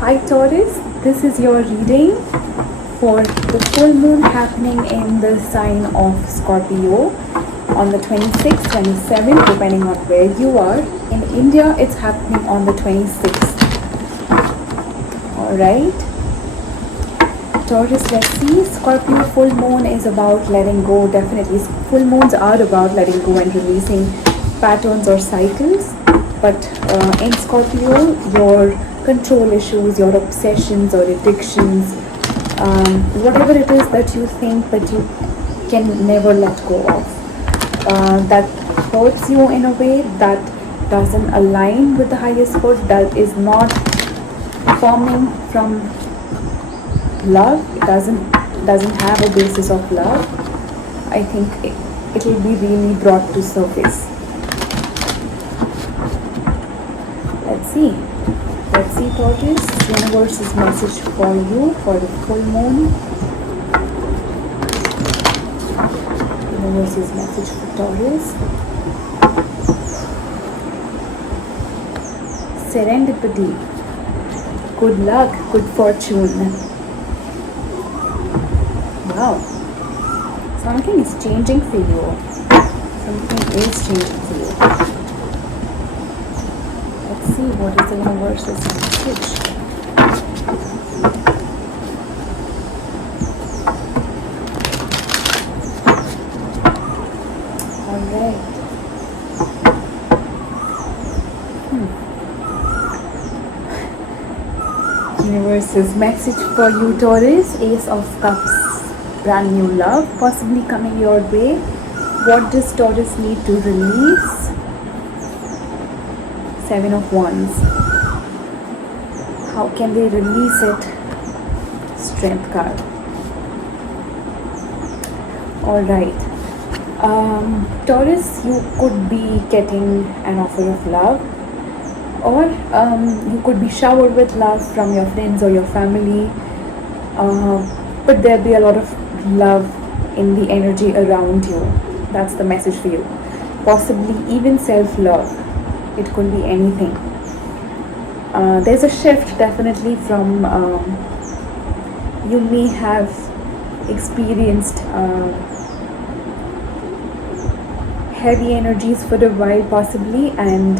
Hi Taurus, this is your reading for the full moon happening in the sign of Scorpio on the 26th, 27th, depending on where you are. In India, it's happening on the 26th. Alright. Taurus, let's see. Scorpio full moon is about letting go. Definitely, full moons are about letting go and releasing patterns or cycles. But in Scorpio, your control issues, your obsessions or addictions, whatever it is that you think that you can never let go of, that hurts you in a way that doesn't align with the highest good, that is not forming from love, it doesn't have a basis of love. I think it will be really brought to surface. Let's see Taurus, universe's message for you for the full moon. Universe's message for Taurus. Serendipity, good luck, good fortune. Wow, something is changing for you. Something is changing for you. Let's see what is the universe's message. Alright. Universe's message for you, Taurus. Ace of Cups, brand new love possibly coming your way. What does Taurus need to release? Seven of Wands. How can they release it? Strength card. Alright. Taurus, you could be getting an offer of love, or you could be showered with love from your friends or your family, but there'll be a lot of love in the energy around you. That's the message for you. Possibly even self-love. It could be anything. There's a shift definitely from you may have experienced heavy energies for a while possibly, and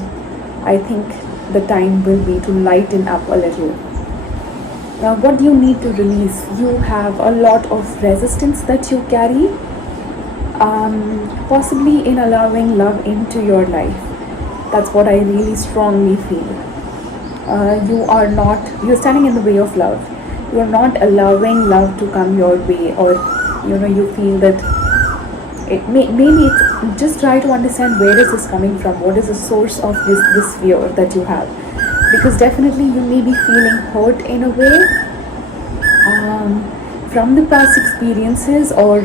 I think the time will be to lighten up a little. Now what do you need to release? You have a lot of resistance that you carry, possibly in allowing love into your life. That's what I really strongly feel. You're standing in the way of love. You're not allowing love to come your way, or you feel that maybe it's, just try to understand where is this coming from, what is the source of this fear that you have, because definitely you may be feeling hurt in a way from the past experiences or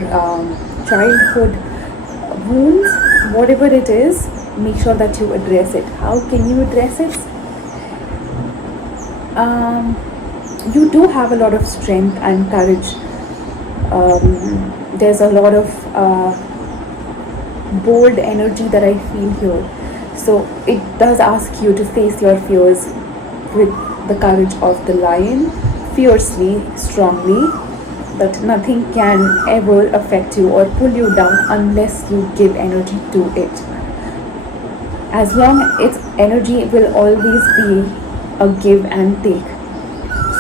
childhood wounds, whatever it is. Make sure that you address it. How can you address it? You do have a lot of strength and courage. There's a lot of bold energy that I feel here. So it does ask you to face your fears with the courage of the lion, fiercely, strongly, that nothing can ever affect you or pull you down unless you give energy to it. As long as its energy will always be a give and take.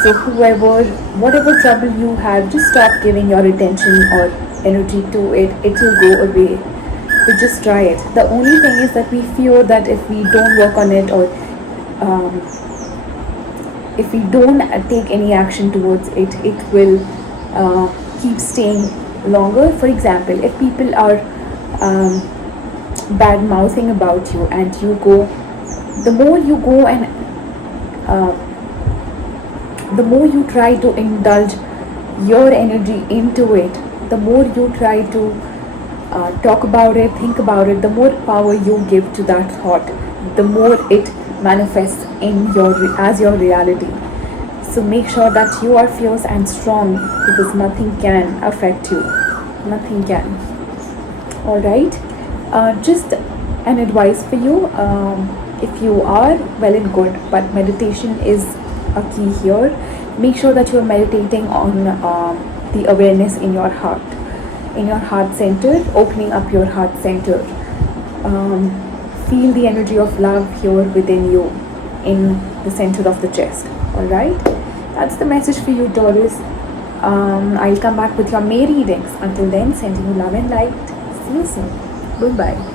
So whatever trouble you have, just stop giving your attention or energy to it. It will go away. But just try it. The only thing is that we fear that if we don't work on it, or if we don't take any action towards it, it will keep staying longer. For example, if people are bad mouthing about you, and the more you go and the more you try to indulge your energy into it, the more you try to talk about it, think about it, the more power you give to that thought, the more it manifests as your reality. So make sure that you are fierce and strong, because nothing can affect you. Nothing can. Alright? Just an advice for you. If you are, well and good, but meditation is a key here. Make sure that you're meditating on the awareness in your heart center, opening up your heart center. Feel the energy of love here within you, in the center of the chest. All right, that's the message for you, Taurus. I'll come back with your May readings. Until then, sending you love and light. See you soon. Goodbye.